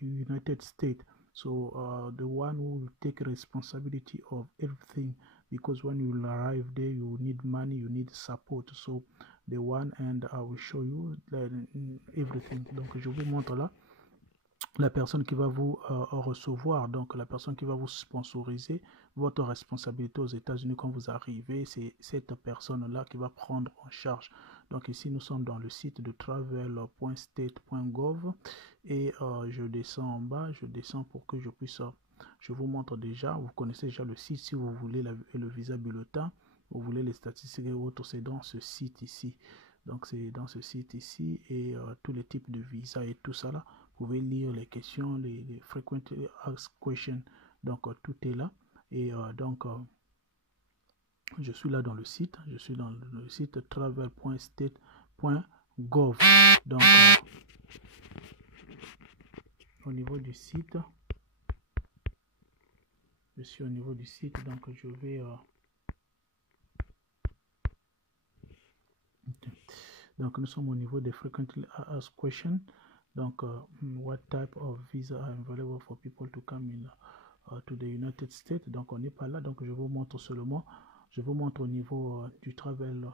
United States. So the one who will take responsibility of everything, because when you arrive there, you need money, you need support. So the one, and I will show you everything. Donc je vous montre là la personne qui va vous recevoir, donc la personne qui va vous sponsoriser. Votre responsabilité aux États-Unis quand vous arrivez, c'est cette personne-là qui va prendre en charge. Donc ici, nous sommes dans le site de travel.state.gov et je descends en bas, je descends pour que je puisse, je vous montre déjà, vous connaissez déjà le site. Si vous voulez le visa bulletin, vous voulez les statistiques et autres, c'est dans ce site ici. Donc c'est dans ce site ici et tous les types de visa et tout ça là. Vous pouvez lire les questions, les frequently asked questions. Donc tout est là. Et donc je suis là dans le site. Je suis dans le site travel.state.gov. Donc au niveau du site, je suis au niveau du site. Donc je vais donc nous sommes au niveau des frequently asked questions. Donc what type of visa are available for people to come in to the United States. Donc on n'est pas là, donc je vous montre seulement, je vous montre au niveau du Travel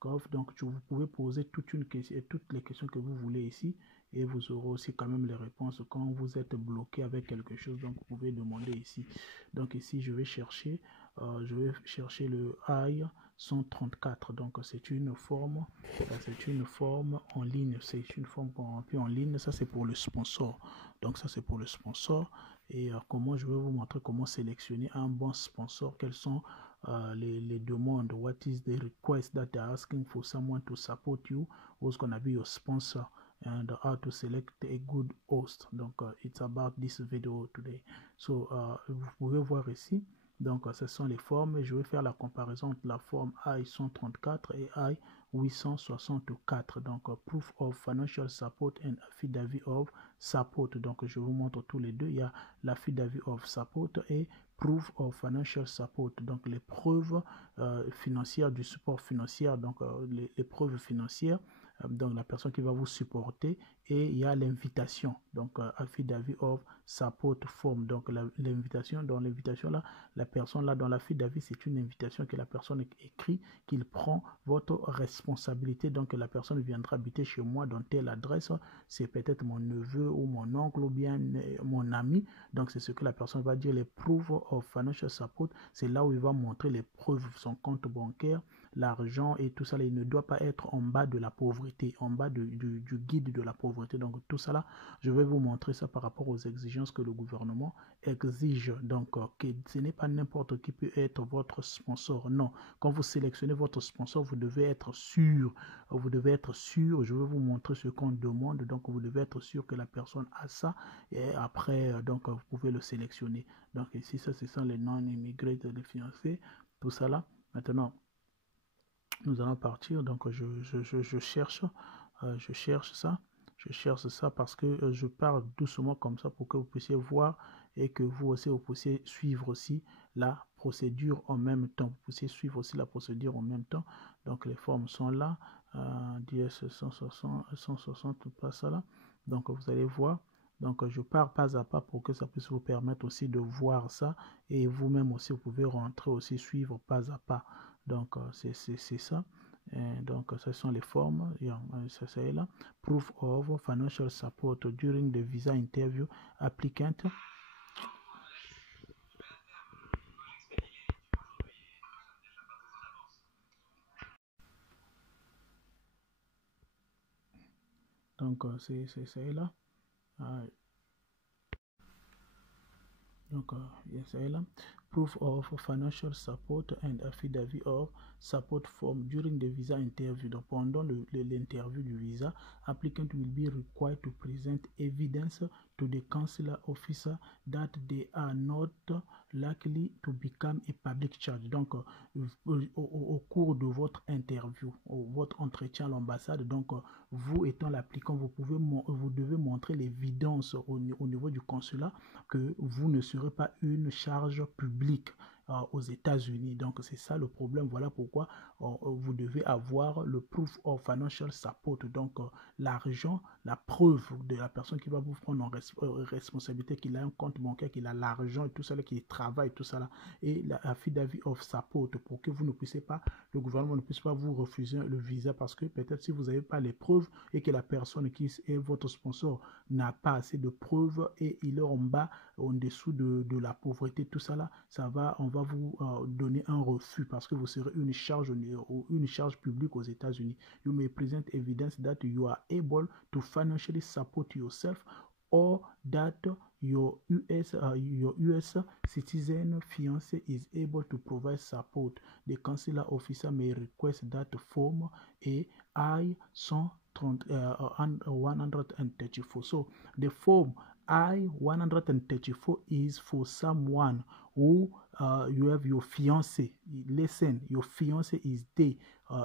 Gov. Donc vous pouvez poser toutes les questions que vous voulez ici et vous aurez aussi quand même les réponses quand vous êtes bloqué avec quelque chose. Donc vous pouvez demander ici. Donc ici je vais chercher le I-134. Donc c'est une forme en ligne, c'est une forme qu'on remplit en ligne. Ça c'est pour le sponsor. Donc ça c'est pour le sponsor. Et comment je vais vous montrer comment sélectionner un bon sponsor, quelles sont les demandes, what is the request that they're asking for someone to support you, who's gonna be your sponsor, and how to select a good host. Donc it's about this video today. So vous pouvez voir ici, donc ce sont les formes. Je vais faire la comparaison entre la forme I-134 et I-864. Donc proof of financial support and affidavit of support. Donc je vous montre tous les deux. Il y a l'affidavit of support et proof of financial support. Donc les preuves financières du support financier. Donc les preuves financières. Donc la personne qui va vous supporter, et il y a l'invitation, donc affidavit of support form. Donc l'invitation, dans l'invitation là, la personne là dans l'affidavit, c'est une invitation que la personne écrit, qu'il prend votre responsabilité. Donc la personne viendra habiter chez moi dans telle adresse, c'est peut-être mon neveu ou mon oncle ou bien mon ami. Donc c'est ce que la personne va dire. Les proof of financial support, c'est là où il va montrer les preuves, son compte bancaire, l'argent et tout ça là. Il ne doit pas être en bas de la pauvreté, en bas du guide de la pauvreté. Donc tout ça là, je vais vous montrer ça par rapport aux exigences que le gouvernement exige. Donc que ce n'est pas n'importe qui peut être votre sponsor. Non, quand vous sélectionnez votre sponsor, vous devez être sûr. Vous devez être sûr. Je vais vous montrer ce qu'on demande. Donc vous devez être sûr que la personne a ça. Et après, donc vous pouvez le sélectionner. Donc ici, ça, ce sont les non-immigrés, les fiancés, tout ça là. Maintenant, nous allons partir. Donc je cherche ça parce que je parle doucement comme ça pour que vous puissiez voir et que vous aussi vous puissiez suivre aussi la procédure en même temps. Vous puissiez suivre aussi la procédure en même temps. Donc les formes sont là, DS 160 pas ça là. Donc vous allez voir. Donc je pars pas à pas pour que ça puisse vous permettre aussi de voir ça, et vous-même aussi vous pouvez rentrer aussi, suivre pas à pas. Donc c'est ça. Et donc ce sont les formes. Ça c'est là. Proof of financial support during the visa interview applicant. Donc c'est là. Donc c'est là. Proof of financial support and affidavit of support form during the visa interview. Donc pendant l'interview du visa, applicant will be required to present evidence to the consular officer that they are not likely to become a public charge. Donc au cours de votre interview, votre entretien à l'ambassade, donc vous étant l'applicant, vous devez montrer l'évidence au niveau du consulat que vous ne serez pas une charge publique. aux États-Unis. Donc c'est ça le problème. Voilà pourquoi vous devez avoir le proof of financial support. Donc l'argent, la preuve de la personne qui va vous prendre en responsabilité, qu'il a un compte bancaire, qu'il a l'argent et tout ça, qu'il travaille, tout ça là, et la affidavit of support pour que vous ne puissiez pas, le gouvernement ne puisse pas vous refuser le visa parce que peut-être si vous n'avez pas les preuves et que la personne qui est votre sponsor n'a pas assez de preuves et il est en bas, en dessous de la pauvreté, tout ça là, on va vous donner un refus parce que vous serez une charge publique aux États-Unis. You may present evidence that you are able to financially support yourself or that your US citizen fiancé is able to provide support. The consular officer may request that form I-134. So the form I-134 is for someone who you have your fiancé. Listen, your fiancé is there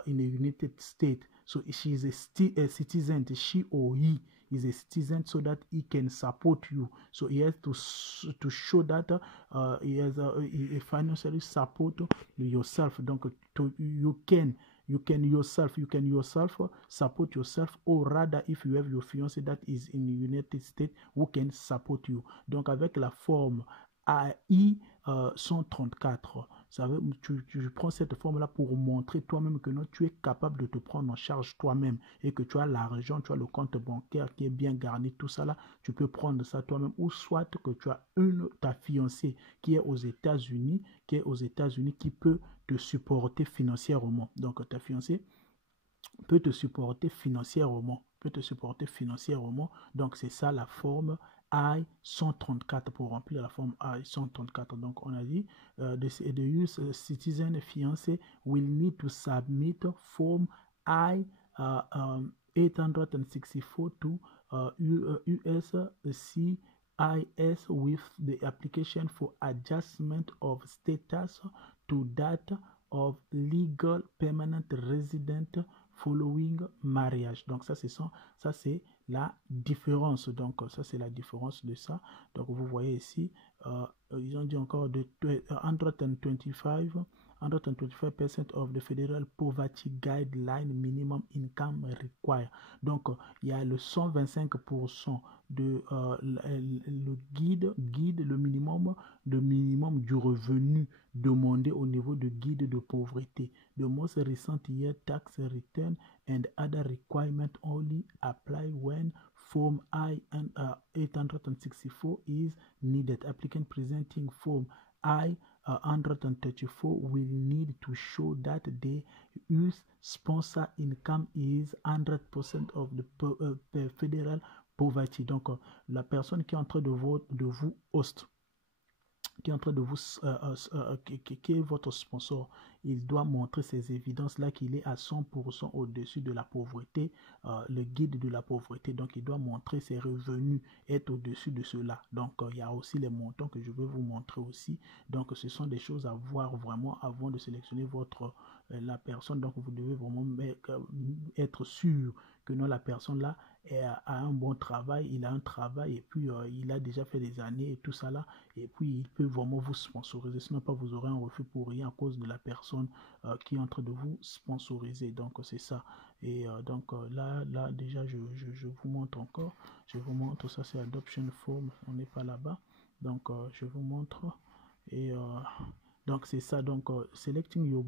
in the United States. So she is a citizen, she or he is a citizen so that he can support you. So he has to show that he has a financially support yourself. Donc you can yourself support yourself, or rather if you have your fiancé that is in the United States who can support you. Donc avec la forme AI-134, tu prends cette forme-là pour montrer toi-même que non, tu es capable de te prendre en charge toi-même et que tu as l'argent, tu as le compte bancaire qui est bien garni, tout ça là, tu peux prendre ça toi-même, ou soit que tu as ta fiancée qui est aux États-Unis, qui peut te supporter financièrement. Donc ta fiancée peut te supporter financièrement. Donc c'est ça la forme I-134 pour remplir la forme I-134. Donc on a dit the US citizen fiancé will need to submit form I-864 to USCIS with the application for adjustment of status to that of legal permanent resident following marriage. Donc ça c'est la différence. Donc ça c'est la différence de ça. Donc vous voyez ici, ils ont dit encore de 125% of the Federal Poverty Guideline Minimum Income Required. Donc, il y a le 125% de le minimum du revenu demandé au niveau de guide de pauvreté. The most recent year tax return and other requirements only apply when Form I-864 is needed. Applicant presenting Form I-134 will need to show that the use sponsor income is 100% of the federal poverty. Donc, la personne qui est en train de vous host, qui est en train de vous, qui est votre sponsor, il doit montrer ces évidences-là qu'il est à 100% au-dessus de la pauvreté, le guide de la pauvreté. Donc, il doit montrer ses revenus, être au-dessus de cela. Donc, il y a aussi les montants que je vais vous montrer aussi. Donc, ce sont des choses à voir vraiment avant de sélectionner la personne. Donc, vous devez vraiment être sûr que non, la personne-là a un bon travail, il a un travail et puis il a déjà fait des années et tout ça là, et puis il peut vraiment vous sponsoriser, sinon pas vous aurez un refus pour rien à cause de la personne qui est en train de vous sponsoriser. Donc c'est ça. Et donc là déjà je vous montre encore, ça c'est adoption form, on n'est pas là-bas, donc je vous montre et donc c'est ça. Donc selecting your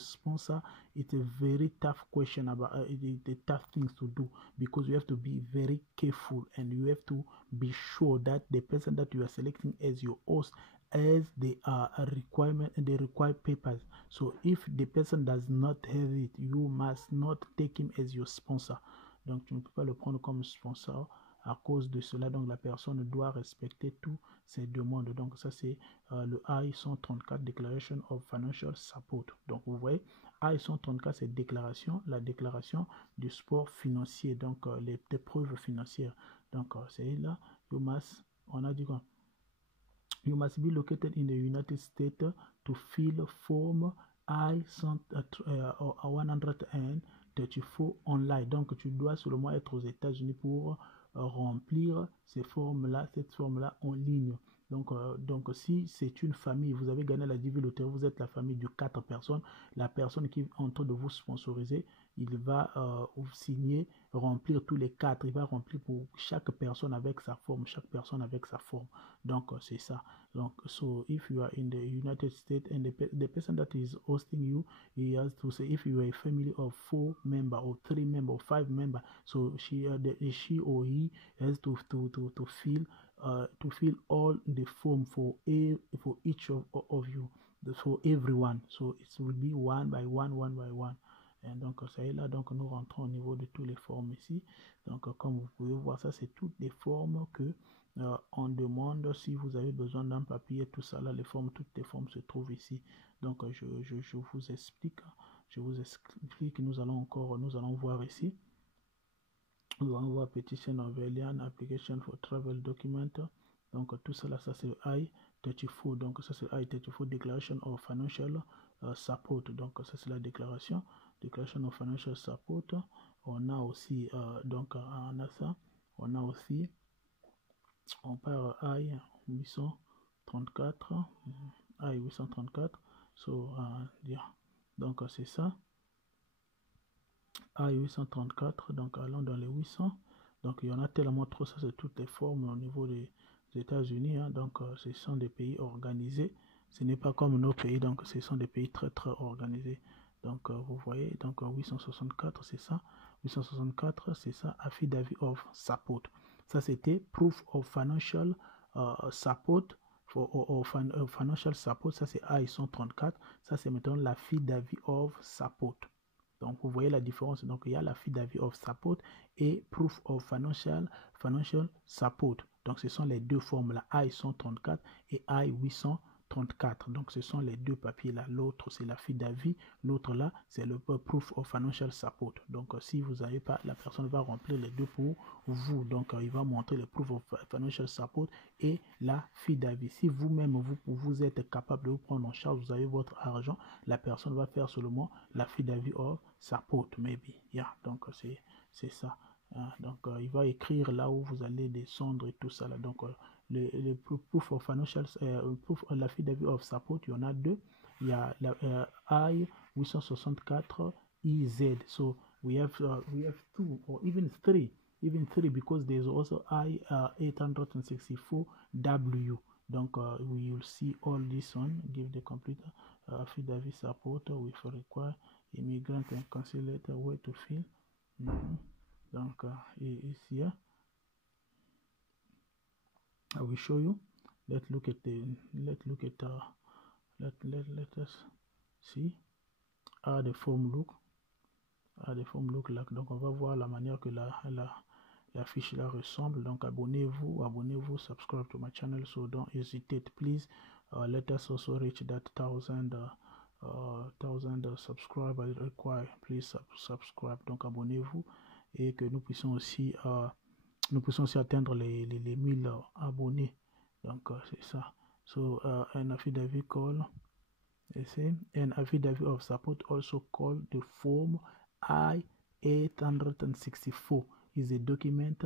sponsor, it's a very tough question about the tough things to do, because you have to be very careful and you have to be sure that the person that you are selecting as your host has the requirement and the required papers. So if the person does not have it, you must not take him as your sponsor. Donc tu ne peux pas le prendre comme sponsor à cause de cela. Donc la personne doit respecter toutes ces demandes. Donc ça c'est le I-134 Declaration of Financial Support. Donc vous voyez, I-134 c'est la déclaration du support financier, donc les preuves financières. Donc c'est là, on a dit quoi? You must be located in the United States to fill form I-134 online. Donc tu dois seulement être aux États-Unis pour remplir cette forme-là en ligne. Donc si c'est une famille, vous avez gagné la Divi Loterie, vous êtes la famille de 4 personnes, la personne qui est en train de vous sponsoriser, il va signer, remplir tous les 4, il va remplir pour chaque personne avec sa forme, chaque personne avec sa forme. Donc c'est ça. Donc so if you are in the United States and the person that is hosting you, he has to say if you are a family of 4 members or 3 members or 5 members, so she or he has to fill all the form for each of you, for everyone. So it will be one by one by one. Et donc ça est là, donc nous rentrons au niveau de toutes les formes ici. Donc comme vous pouvez voir, ça c'est toutes les formes que on demande. Si vous avez besoin d'un papier, tout ça là, les formes, toutes les formes se trouvent ici. Donc je vous explique, nous allons voir ici. Nous allons voir petition of alien, application for travel document. Donc tout cela, ça c'est I-34. Donc ça c'est I-34, Declaration of Financial Support. Donc ça c'est la déclaration of Financial Support. On a aussi, donc on a ça. On a aussi, on part I-834. I-834. So, yeah. Donc c'est ça. I-834, donc allons dans les 800. Donc il y en a tellement trop, ça c'est toutes les formes au niveau des États-Unis. Hein. Donc ce sont des pays organisés. Ce n'est pas comme nos pays, donc ce sont des pays très organisés. Donc vous voyez, donc 864 c'est ça. 864 c'est ça, Affidavit of Support. Ça c'était Proof of Financial Support. Financial Support, ça c'est I-134. Ça c'est maintenant l'Affidavit of Support. Donc, vous voyez la différence. Donc, il y a l'Affidavit of Support et Proof of Financial Support. Donc, ce sont les deux formes, la I-134 et I-834. Donc, ce sont les deux papiers-là. L'autre, c'est l'Affidavit. L'autre, là, c'est le Proof of Financial Support. Donc, si vous n'avez pas, la personne va remplir les deux pour vous. Donc, il va montrer le Proof of Financial Support et l'Affidavit. Si vous-même, vous êtes capable de vous prendre en charge, vous avez votre argent, la personne va faire seulement l'Affidavit of Support, maybe. Yeah, donc, c'est ça. Donc, il va écrire là où vous allez descendre et tout ça. Là. Donc, le Proof of Financial, l'Affidavit of Support, il y en a deux. Il y a la I-864 EZ. So, we have two or even three because there's also I-864W. Donc, we will see all this one. Give the complete affidavit support with require immigrant and consulate way to fill. Donc, is here. I will show you. Let us see how the form look. Like. Donc, on va voir la manière que la fiche là ressemble. Donc, abonnez-vous, subscribe to my channel. So don't hesitate, please. Let us also reach that 1,000 subscribers required. Please subscribe. Donc, abonnez-vous et que nous puissions aussi atteindre les 1000 abonnés. Donc, c'est ça. So, an affidavit call. An affidavit of support, also called the form I-864, is a document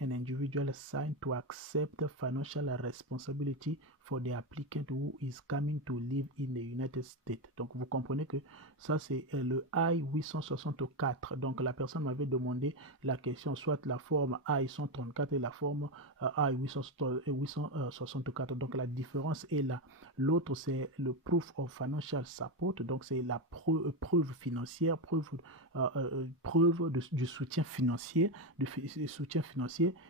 an individual signed to accept financial responsibility for the applicant who is coming to live in the United States. Donc vous comprenez que ça c'est le I-864. Donc la personne m'avait demandé la question, soit la forme I-134 et la forme I-864. Donc la différence est là. L'autre c'est le Proof of Financial Support. Donc c'est la preuve financière, preuve du soutien financier,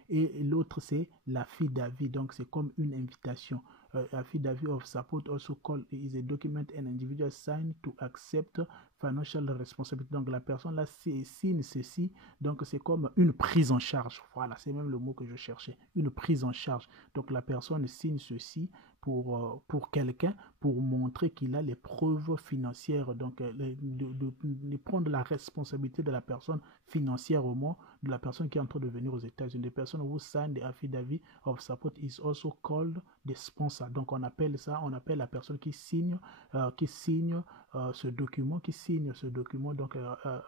et l'autre c'est l'affidavit. Donc c'est comme une invitation. Affidavit of support, also called, is a document an individual signed to accept financial responsibility. Donc la personne là signe ceci, donc c'est comme une prise en charge. Voilà, c'est même le mot que je cherchais, une prise en charge. Donc la personne signe ceci pour quelqu'un pour montrer qu'il a les preuves financières, donc de prendre la responsabilité de la personne financièrement, de la personne qui est en train de venir aux États-Unis. The person who signed the affidavit of support is also called the sponsor. Donc on appelle la personne qui signe ce document, donc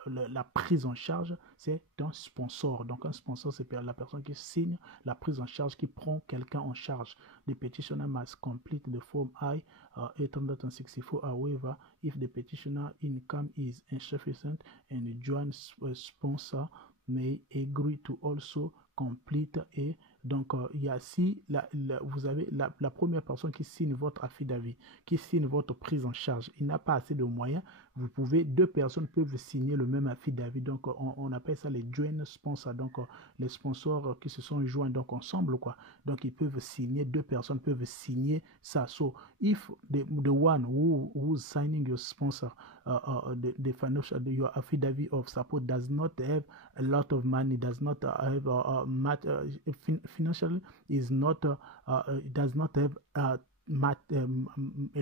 la prise en charge, c'est un sponsor. Donc un sponsor, c'est la personne qui signe la prise en charge, qui prend quelqu'un en charge. The petitioner must complete the form I-864. However, if the petitioner income is insufficient and the joint sponsor may agree to also complete et donc il y a si vous avez la première personne qui signe votre affidavit, qui signe votre prise en charge, il n'a pas assez de moyens, deux personnes peuvent signer le même affidavit, donc on appelle ça les joint sponsors, donc les sponsors qui se sont joints donc ensemble quoi, donc ils peuvent signer, deux personnes peuvent signer ça. So if the one who's signing your sponsor the financial your affidavit of support does not have a lot of money, does not have financially is not does not have a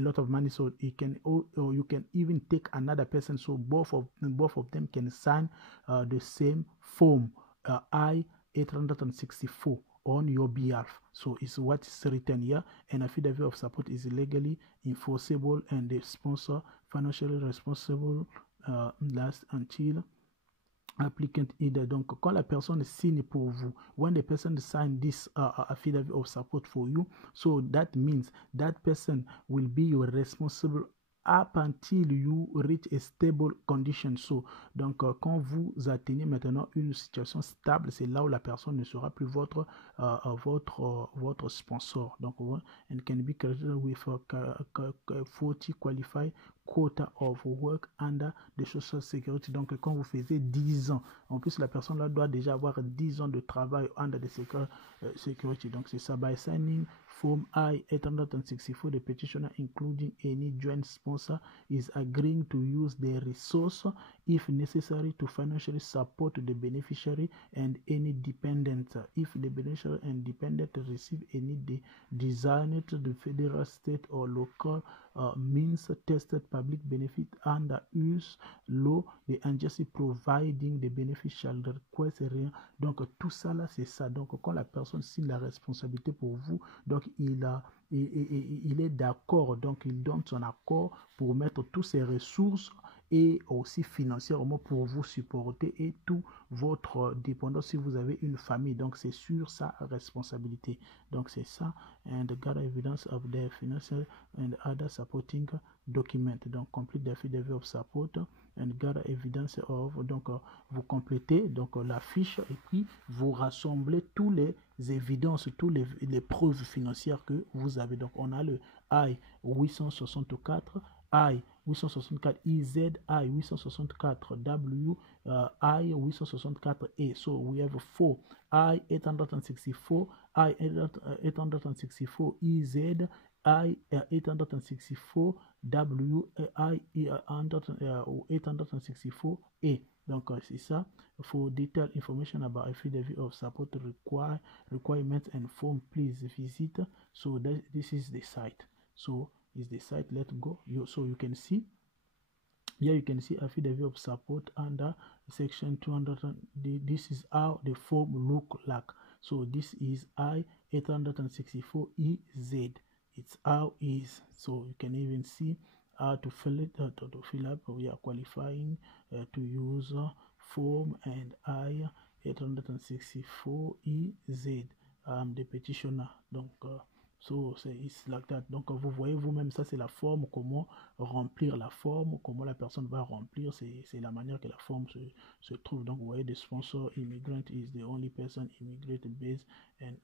lot of money, so you can even take another person, so both of them can sign the same form I-864 on your behalf. So it's what is written here. An affidavit of support is legally enforceable and the sponsor financially responsible last until applicant either. Donc quand la personne signe pour vous, when the person sign this affidavit of support for you, so that means that person will be your responsible up until you reach a stable condition. So donc quand vous atteignez maintenant une situation stable, c'est là où la personne ne sera plus votre sponsor. Donc and can be credited with 40 qualified quota of work under the Social Security. Donc quand vous faisiez 10 ans, en plus la personne là doit déjà avoir 10 ans de travail under the Security. Donc c'est ça. By signing Form I-864, the petitioner, including any joint sponsor, is agreeing to use their resource if necessary to financially support the beneficiary and any dependent. If the beneficiary and dependent receive any designed to the federal, state or local means tested public benefit under US law, the agency providing the beneficial request rien. Donc tout ça là c'est ça. Donc quand la personne signe la responsabilité pour vous, donc il est d'accord, donc il donne son accord pour mettre toutes ses ressources et aussi financièrement pour vous supporter et tout votre dépendance si vous avez une famille. Donc c'est sur sa responsabilité. Donc c'est ça. And gather evidence of their financial and other supporting document. Donc complete the affidavit of support and gather evidence of. Donc vous complétez donc la fiche et puis vous rassemblez tous les évidences, toutes les preuves financières que vous avez. Donc on a le I-864, I-864 IZ, I-864 W, I-864 A. So we have 4 I-864, I-864 EZ, I-864 W, I-864 A. Donc c'est ça. For detailed information about affidavit of support requirements and form, please visit. So this is the site. So is the site. Let's go. So you can see here, you can see affidavit of support under section 200. This is how the form look like. So this is I-864 EZ. It's how is. So you can even see how to fill it, to fill up. We are qualifying to use form and I-864 EZ. The petitioner. Donc so it's like that. Donc vous voyez vous-même, ça c'est la forme, comment remplir la forme, comment la personne va remplir, c'est la manière que la forme se trouve. Donc vous voyez, the sponsor immigrant is the only person immigrant based and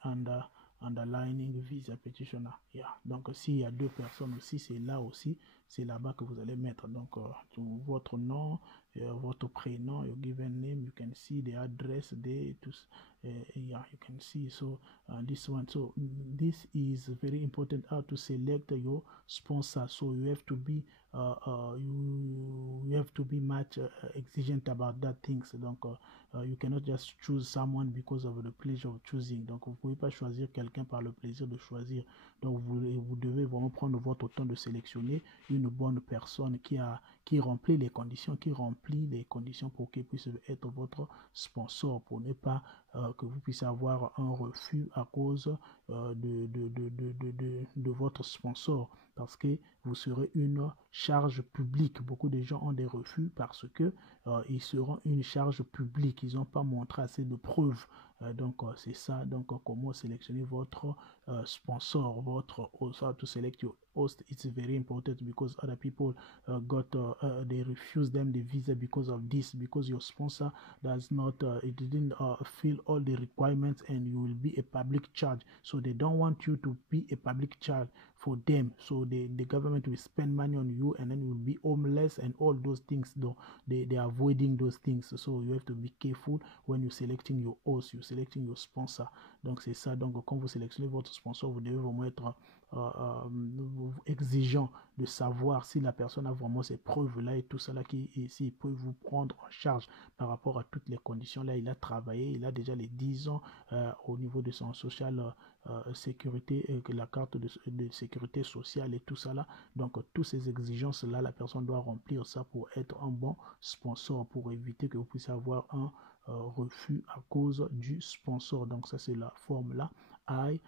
underlining visa petitioner. Yeah. Donc s'il y a deux personnes aussi, c'est là aussi, c'est là-bas que vous allez mettre. Donc votre nom, votre prénom, your given name, you can see the address, yeah, you can see. So this one, so this is very important, how to select your sponsor. So you have to be you have to be much exigent about that things. Donc you cannot just choose someone because of the pleasure of choosing. Donc, vous ne pouvez pas choisir quelqu'un par le plaisir de choisir. Donc, vous devez vraiment prendre votre temps de sélectionner une bonne personne qui remplit les conditions, pour qu'il puisse être votre sponsor, pour ne pas que vous puissiez avoir un refus à cause de votre sponsor, parce que vous serez une charge publique. Beaucoup de gens ont des refus parce que ils seront une charge publique. Ils n'ont pas montré assez de preuves. Donc, c'est ça. Donc, comment sélectionner votre sponsor, votre host. How to select your host, it's very important because other people they refuse them the visa because of this, because your sponsor does not, it didn't fill all the requirements, and you will be a public charge. So they don't want you to be a public charge for them. So the government will spend money on you, and then you will be homeless and all those things. Though they are avoiding those things. So you have to be careful when you're selecting your host, you're selecting your sponsor. Donc c'est ça. Donc quand vous sélectionnez votre sponsor, vous devez vraiment être exigeant de savoir si la personne a vraiment ces preuves-là et tout ça là, s'il peut vous prendre en charge par rapport à toutes les conditions. Là, il a travaillé, il a déjà les 10 ans au niveau de son social sécurité, la carte de sécurité sociale et tout ça là. Donc, toutes ces exigences-là, la personne doit remplir ça pour être un bon sponsor, pour éviter que vous puissiez avoir un refus à cause du sponsor. Donc, ça, c'est la forme-là. I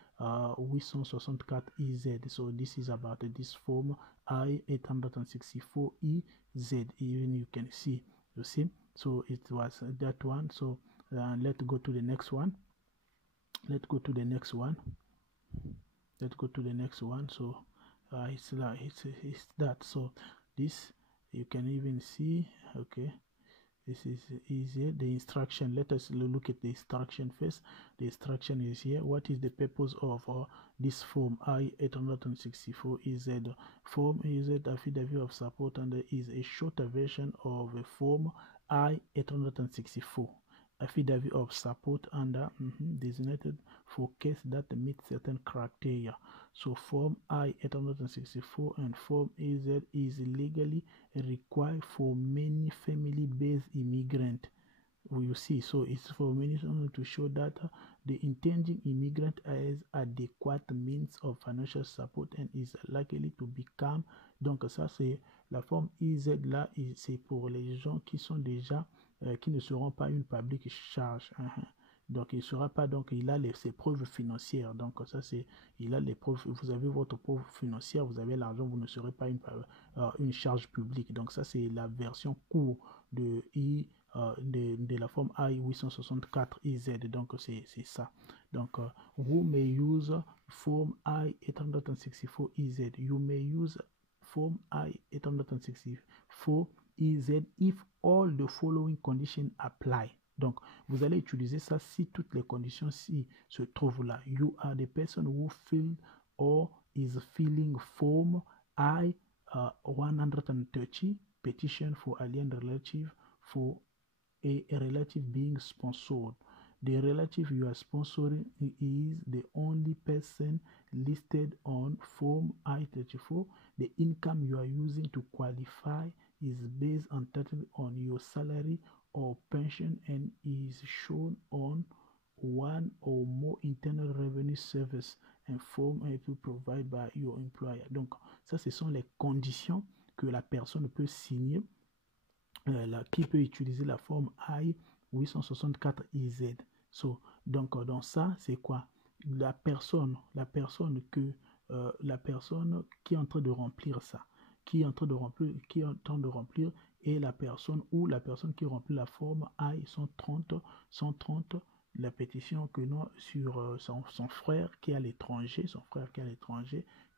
864 EZ. So, this is about this form I 864 EZ. Even you can see, you see. So, it was that one. So, let's go to the next one. Let's go to the next one. So it's that. So this you can even see. Okay, this is easier. The instruction, let us look at the instruction first. The instruction is here. What is the purpose of this form I-864 EZ? Form EZ affidavit of support, and is a shorter version of a form I-864 affidavit of support under designated for case that meet certain criteria. So form I-864 and form EZ is legally required for many family-based immigrant. You see, so it's for many to show that the intending immigrant has adequate means of financial support and is likely to become. Donc ça c'est la forme EZ là, c'est pour les gens qui sont déjà qui ne seront pas une public charge. Donc il sera pas, donc il a ses preuves financières. Donc ça c'est, il a les preuves. Vous avez votre preuve financière, vous avez l'argent, vous ne serez pas une charge publique. Donc ça c'est la version court de la forme I-864 EZ. Donc c'est ça. Donc who may use form I-864 EZ? You may use form I-864 EZ if all the following conditions apply. Donc, vous allez utiliser ça si toutes les conditions se trouvent là. You are the person who filled or is filling form I-130 petition for alien relative for a relative being sponsored. The relative you are sponsoring is the only person listed on form I-34. The income you are using to qualify is based entirely on your salary or pension and is shown on one or more internal revenue service and form provided by your employer. Donc, ça, ce sont les conditions que la personne peut signer, qui peut utiliser la forme I-864 EZ. So, donc, dans ça, c'est quoi? La personne qui est en train de remplir ça, qui est en train de remplir, et la personne qui remplit la forme I-130, la pétition que nous sur son frère qui est à l'étranger,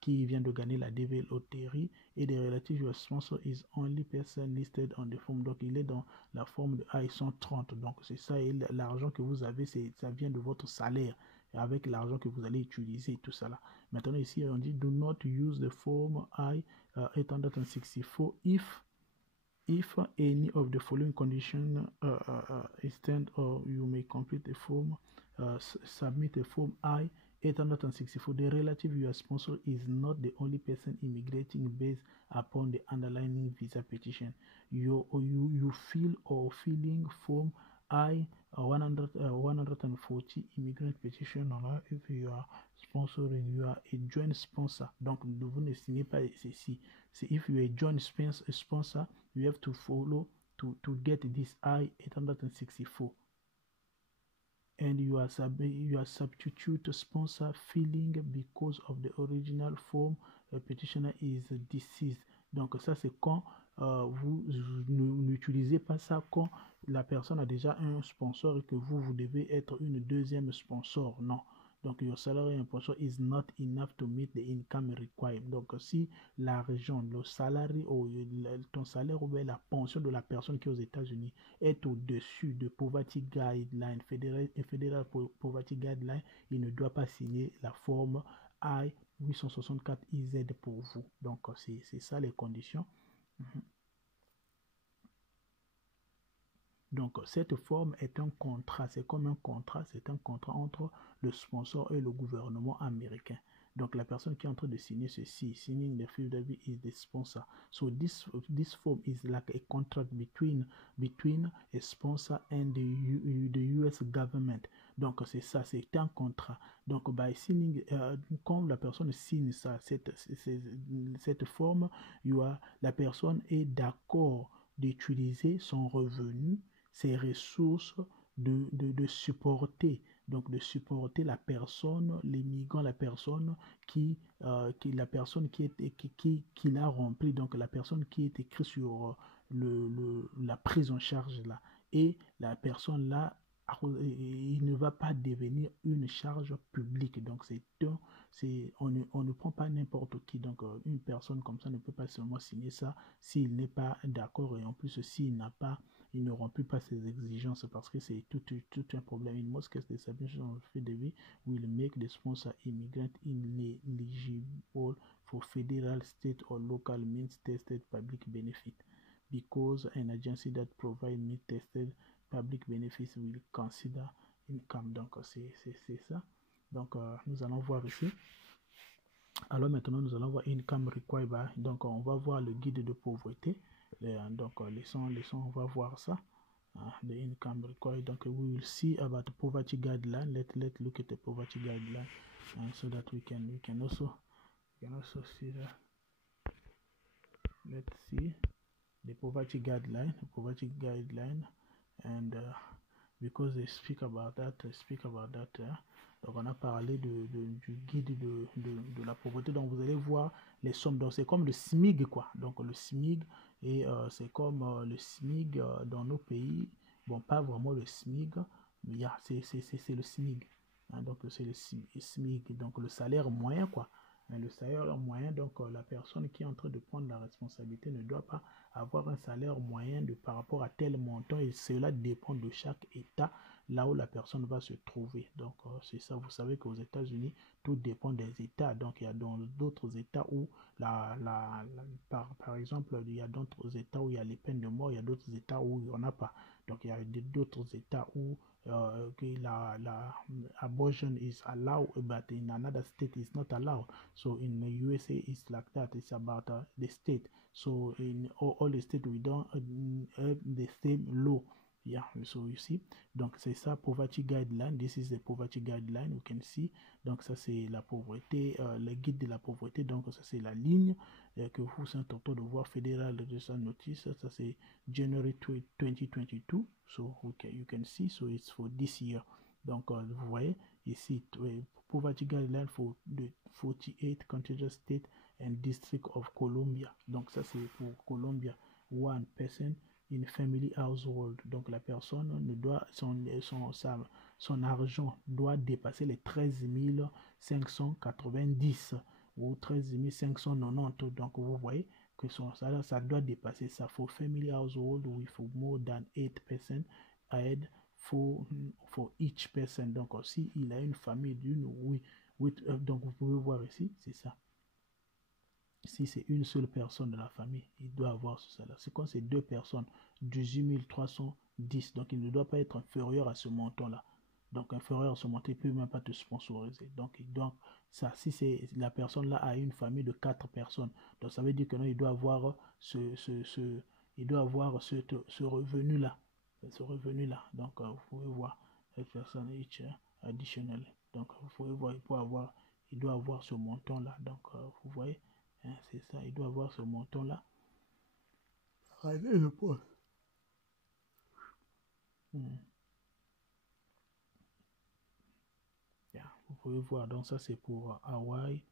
qui vient de gagner la DV Lottery, et the relative your sponsor is only person listed on the form. Donc il est dans la forme de I-130. Donc c'est ça, et l'argent que vous avez, ça vient de votre salaire, avec l'argent que vous allez utiliser et tout ça là. Maintenant ici on dit do not use the form I-864 if any of the following conditions is stand, or you may complete the form, submit a form I-864. The relative you are sponsor is not the only person immigrating based upon the underlying visa petition. You fill or filling form I-140 immigrant petition. If you are sponsoring, you are a joint sponsor. Donc, vous ne signez pas ceci. C'est if you are a joint sponsor, you have to follow to get this I-864. And you are substitute sponsor filling because of the original form petitioner is deceased. Donc ça c'est quand vous n'utilisez pas ça quand la personne a déjà un sponsor et que vous devez être une deuxième sponsor. Non. Donc, your salary and sponsor is not enough to meet the income required. Donc, si la région, le salaire ou ton salaire ou bien la pension de la personne qui est aux États-Unis est au-dessus de Poverty Guideline, Federal Poverty Guideline, il ne doit pas signer la forme I-864-IZ pour vous. Donc, c'est ça les conditions. Donc, cette forme est un contrat, c'est comme un contrat, c'est un contrat entre le sponsor et le gouvernement américain. Donc, la personne qui est en train de signer ceci, signing the affidavit is the sponsor. So, this form is like a contract between a sponsor and the US government. Donc, c'est ça, c'est un contrat. Donc, by signing, quand la personne signe ça, cette forme, la personne est d'accord d'utiliser son revenu, ses ressources, de supporter, donc de supporter la personne, l'immigrant, la personne qui l'a rempli, donc la personne qui est écrite sur la prise en charge là, et la personne là, il ne va pas devenir une charge publique. Donc on ne prend pas n'importe qui. Donc une personne comme ça ne peut pas seulement signer ça s'il n'est pas d'accord, et en plus s'il ne remplit pas ses exigences, parce que c'est tout un problème. In most cases, the submission of affidavit will make the sponsor immigrant ineligible for federal, state or local means tested public benefit, because an agency that provides means tested public benefits will consider income. Donc c'est ça. Donc nous allons voir ici. Alors maintenant nous allons voir income required by. Donc on va voir le guide de pauvreté. Donc leçon on va voir ça. The income required. Donc we will see about the poverty guideline. Let's look at the poverty guideline, so that we can also see that. Let's see the poverty guideline. And because they speak about that, donc on a parlé du guide de la pauvreté. Donc vous allez voir les sommes. Donc c'est comme le SMIG quoi. Donc le SMIG, et c'est comme le SMIG dans nos pays. Bon, pas vraiment le SMIG, mais c'est le SMIG. Donc c'est le SMIG, donc le salaire moyen quoi. Le salaire moyen, donc la personne qui est en train de prendre la responsabilité ne doit pas avoir un salaire moyen par rapport à tel montant, et cela dépend de chaque État, là où la personne va se trouver. Donc c'est ça, vous savez qu'aux États-Unis, tout dépend des États. Donc il y a dans d'autres États où par exemple, il y a d'autres États où il y a les peines de mort, il y a d'autres États où il n'y en a pas. Donc il y a d'autres États où la abortion is allowed, but in another state is not allowed. So in the USA it's like that. It's about the state. So in all the states we don't have the same law. Yeah, so you see. Donc c'est ça, poverty guideline. This is the poverty guideline, you can see. Donc ça c'est la pauvreté, le guide de la pauvreté. Donc ça c'est la ligne que vous êtes en train de voir, Federal Register Notice. Ça c'est January 2022. So you can see, so it's for this year. Donc vous voyez ici, poverty guideline for the 48 contiguous states and district of Columbia. Donc ça c'est pour Columbia. One person in family household. Donc la personne ne doit son argent doit dépasser les 13 590 ou 13 590. Donc vous voyez que son salaire, ça doit dépasser ça. For family household with more than 8% ahead for each person. Donc si il a une famille donc vous pouvez voir ici, c'est ça. Si c'est une seule personne de la famille, il doit avoir ce salaire. C'est quand c'est deux personnes, 18 310. Donc il ne doit pas être inférieur à ce montant-là. Donc inférieur à ce montant, il ne peut même pas te sponsoriser. Donc ça, si c'est la personne-là a une famille de 4 personnes, donc ça veut dire que non, il doit avoir ce revenu-là. ce revenu-là. Donc, vous pouvez voir cette personne each additional. Donc, vous pouvez voir, il doit avoir ce montant-là. Donc, vous voyez, hein, c'est ça, il doit avoir ce montant-là. Allez, je pense. Yeah, vous pouvez voir, donc ça c'est pour Hawaï,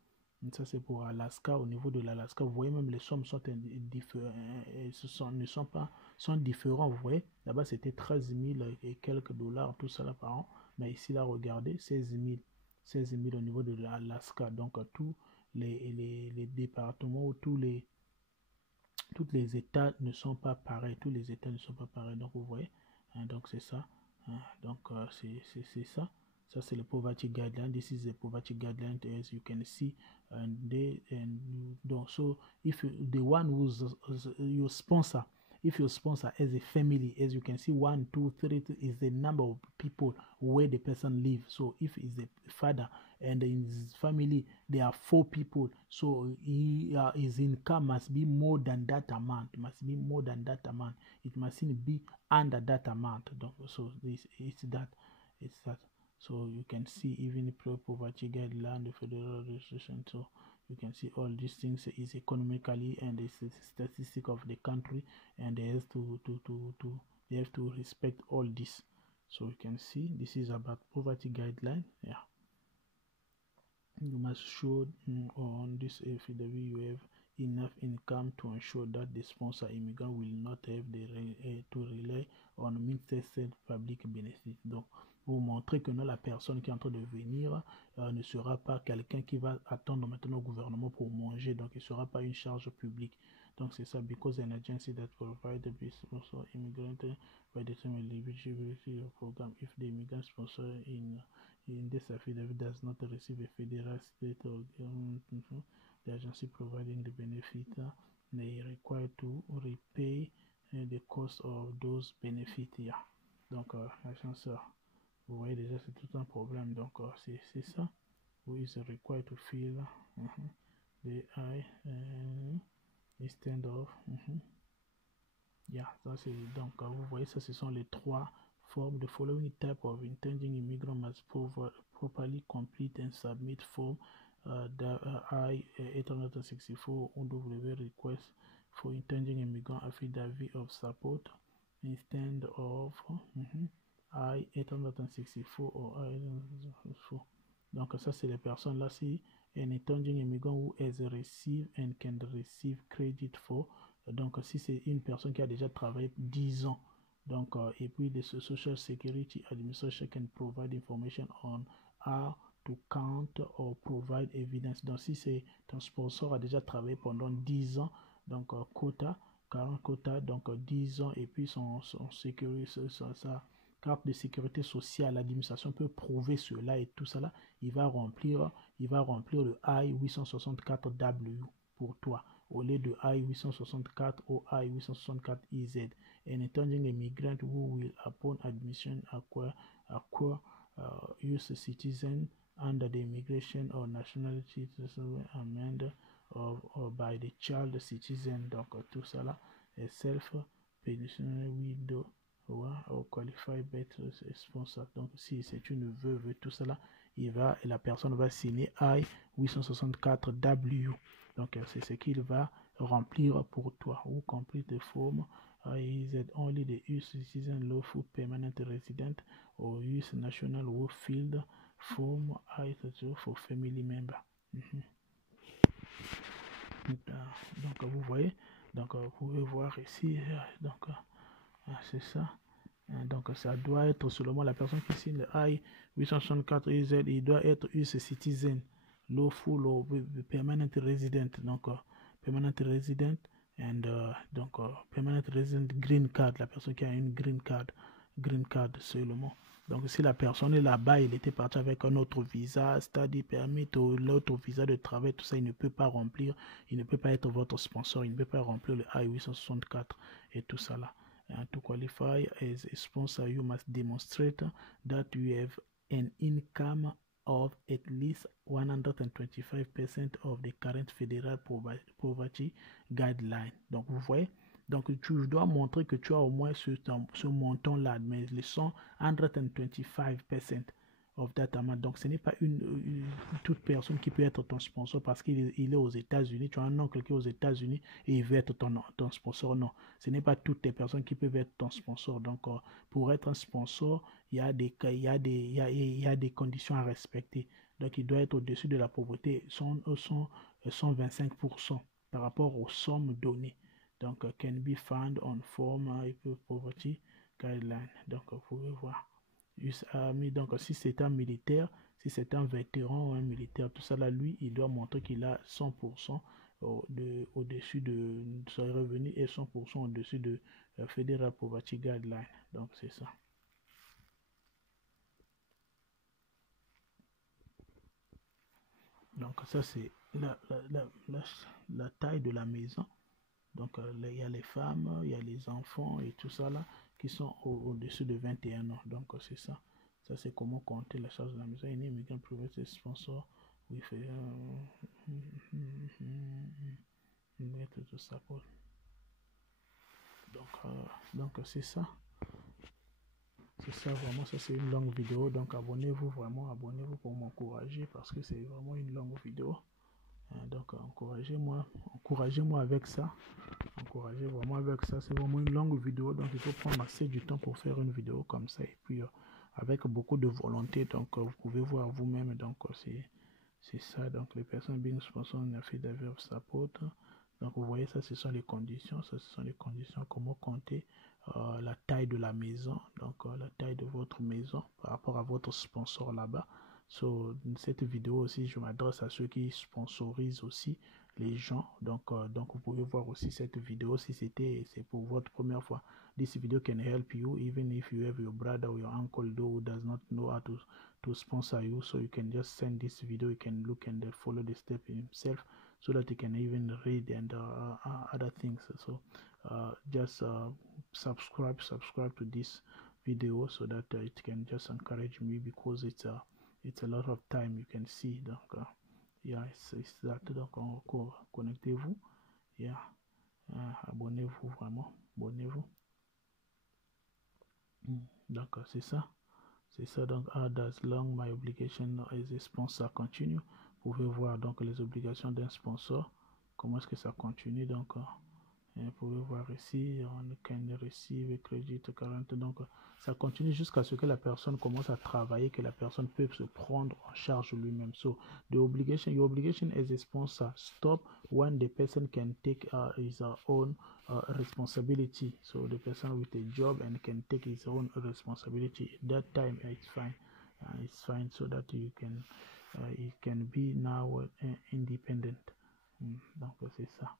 ça c'est pour Alaska. Au niveau de l'Alaska, vous voyez même les sommes sont sont différents. Vous voyez, là-bas c'était 13 000 et quelques dollars, tout ça là par an. Mais ici là, regardez, 16 000 au niveau de l'Alaska. Donc tous les départements ou tous les États ne sont pas pareils. Tous les États ne sont pas pareils. Donc vous voyez, hein, donc c'est ça. Hein, donc c'est ça. Ça c'est le poverty guideline. This is the poverty guideline, as you can see. So if the one who's your sponsor, if your sponsor as a family, as you can see, 1, 2, 3 is the number of people where the person lives. So if it's a father and in his family there are 4 people, so his income must be more than that amount. It must be more than that amount. It mustn't be under that amount. So it's that. So you can see even poverty guideline, the federal registration. So you can see all these things is economically and the statistic of the country, and they have to respect all this. So you can see this is about poverty guideline. Yeah, you must show on this FEW you have enough income to ensure that the sponsor immigrant will not have to rely on mid-tested public benefit. Donc pour montrer que non, la personne qui est en train de venir ne sera pas quelqu'un qui va attendre maintenant au gouvernement pour manger, donc il ne sera pas une charge publique. Donc c'est ça, because an agency that provides the sponsor immigrant by the time eligibility of program, if the immigrant sponsor in this affidavit does not receive a federal, state or government, the agency providing the benefit may require to repay the cost of those benefits. Yeah. Donc l'agence, vous voyez déjà c'est tout un problème. Donc c'est ça. Who is required to fill the I instead of yeah, ça c'est donc vous voyez ça, ce sont les 3 formes. The following type of intending immigrant must properly complete and submit form I-864 OW request for intending immigrant affidavit of support instead of I-864 or I-864. Donc ça c'est les personnes là, si an intending immigrant who has received and can receive credit for. Donc si c'est une personne qui a déjà travaillé 10 ans, donc et puis the Social Security Administration can provide information on how to count or provide evidence. Donc si c'est ton sponsor a déjà travaillé pendant 10 ans, donc quota, 40 quotas, donc 10 ans, et puis son sécurité, sa carte de sécurité sociale, l'administration peut prouver cela et tout ça là, il va remplir le I-864W pour toi, au lieu de I-864 ou I-864EZ. An intending immigrant who will, upon admission, acquire US citizen under the Immigration or Nationality Amendment or by the child citizen. Donc tout ça là est self-pensionary widow or qualified better sponsor. Donc si c'est une veuve, tout ça là, la personne va signer I-864W. Donc c'est ce qu'il va remplir pour toi. Ou complete the form is only the US citizen lawful permanent resident or US national who filled form I-32 for family member. Donc vous voyez, donc vous pouvez voir ici, donc c'est ça. Donc ça doit être seulement la personne qui signe le I-864EZ, il doit être US citizen, lawful or permanent resident. Donc permanent resident and donc permanent resident green card, la personne qui a une green card seulement. Donc si la personne est là-bas, il était parti avec un autre visa, study permit ou l'autre visa de travail, tout ça, il ne peut pas remplir, il ne peut pas être votre sponsor, il ne peut pas remplir le I-864 et tout ça là. To qualify as a sponsor, you must demonstrate that you have an income of at least 125% of the current federal poverty guideline. Donc vous voyez, Donc, tu dois montrer que tu as au moins ce montant-là, mais les 125% of that amount. Donc, ce n'est pas toute personne qui peut être ton sponsor parce qu'il est aux États-Unis. Tu as un oncle qui est aux États-Unis et il veut être ton sponsor. Non, ce n'est pas toutes les personnes qui peuvent être ton sponsor. Donc, pour être un sponsor, il y a des conditions à respecter. Donc, il doit être au-dessus de la pauvreté, 125% par rapport aux sommes données. Donc, can be found on form poverty guideline. Donc, vous pouvez voir. Donc, si c'est un militaire, si c'est un vétéran ou un militaire, tout ça là, lui, il doit montrer qu'il a 100% au-dessus de ses revenus et 100% au-dessus de Federal Poverty Guideline. Donc, c'est ça. Donc, ça, c'est la taille de la maison. Donc, il y a les femmes, il y a les enfants et tout ça là qui sont au-dessus de 21 ans. Donc, c'est ça. Ça, c'est comment compter la charge de la maison. Any immigrant private sponsor with to support. Donc, c'est ça. C'est ça, vraiment, ça c'est une longue vidéo. Donc, abonnez-vous, vraiment, abonnez-vous pour m'encourager parce que c'est vraiment une longue vidéo. Donc, encouragez-moi avec ça. Encouragez vraiment avec ça. C'est vraiment une longue vidéo. Donc, il faut prendre assez du temps pour faire une vidéo comme ça. Et puis, avec beaucoup de volonté. Donc, vous pouvez voir vous-même. Donc, c'est ça. Donc, les personnes being sponsor in affidavit of support. Donc, vous voyez, ça, ce sont les conditions. Ça, ce sont les conditions. Comment compter la taille de la maison. Donc, la taille de votre maison par rapport à votre sponsor là-bas. So, cette vidéo aussi, je m'adresse à ceux qui sponsorisent aussi les gens. Donc, vous pouvez voir aussi cette vidéo si c'est pour votre première fois. This video can help you even if you have your brother or your uncle who does not know how to sponsor you. So you can just send this video. You can look and follow the step himself so that you can even read and other things. So just subscribe to this video so that it can just encourage me because it's a lot of time you can see. Donc, yeah, it's that. Donc, encore connectez-vous. Yeah. Abonnez-vous vraiment. Abonnez-vous. Donc, c'est ça. C'est ça. Donc, how does long my obligation as a sponsor continue? Vous pouvez voir donc les obligations d'un sponsor. Comment est-ce que ça continue? Donc, vous pouvez voir ici, on can receive credit current. Donc, ça continue jusqu'à ce que la personne commence à travailler, que la personne peut se prendre en charge lui-même. So, your obligation as a sponsor stop when the person can take his own responsibility. So, the person with a job and can take his own responsibility. That time, it's fine. It's fine so that you can, it can be now independent. Donc, c'est ça.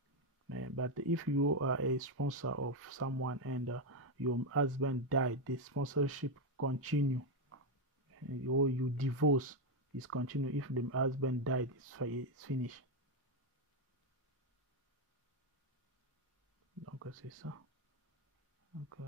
But if you are a sponsor of someone and your husband died, the sponsorship continue. Or you divorce, is continue. If the husband died, it's finished. Donc c'est ça. Donc,